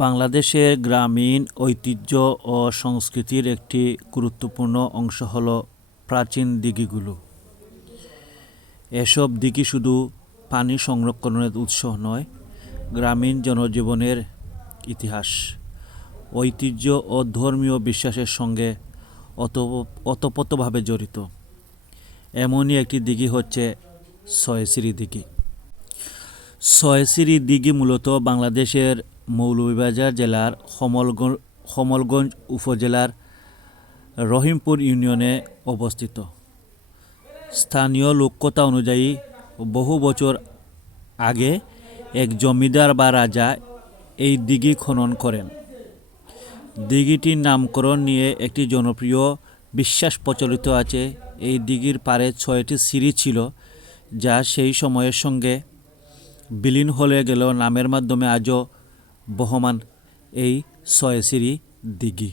বাংলাদেশের গ্রামীণ ঐতিহ্য ও সংস্কৃতির একটি গুরুত্বপূর্ণ অংশ হল প্রাচীন দিঘিগুলো। এসব দিঘি শুধু পানি সংরক্ষণের উৎস নয়, গ্রামীণ জনজীবনের ইতিহাস, ঐতিহ্য ও ধর্মীয় বিশ্বাসের সঙ্গে ওতপ্রোতভাবে জড়িত। এমনই একটি দিঘি হচ্ছে ছয়শ্রী দিঘি। ছয়শ্রী দিঘি মূলত বাংলাদেশের মৌলভীবাজার জেলার কমলগঞ্জ উপজেলার রহিমপুর ইউনিয়নে অবস্থিত। স্থানীয় লোককথা অনুযায়ী বহু বছর আগে এক জমিদার বা রাজা এই দিঘি খনন করেন। দিঘিটির নামকরণ নিয়ে একটি জনপ্রিয় বিশ্বাস প্রচলিত আছে। এই দিঘির পাড়ে ৬টি সিঁড়ি ছিল, যা সেই সময়ের সঙ্গে বিলীন হয়ে গেলেও নামের মাধ্যমে আজও বহমান এই ছয়শ্রী দিঘি।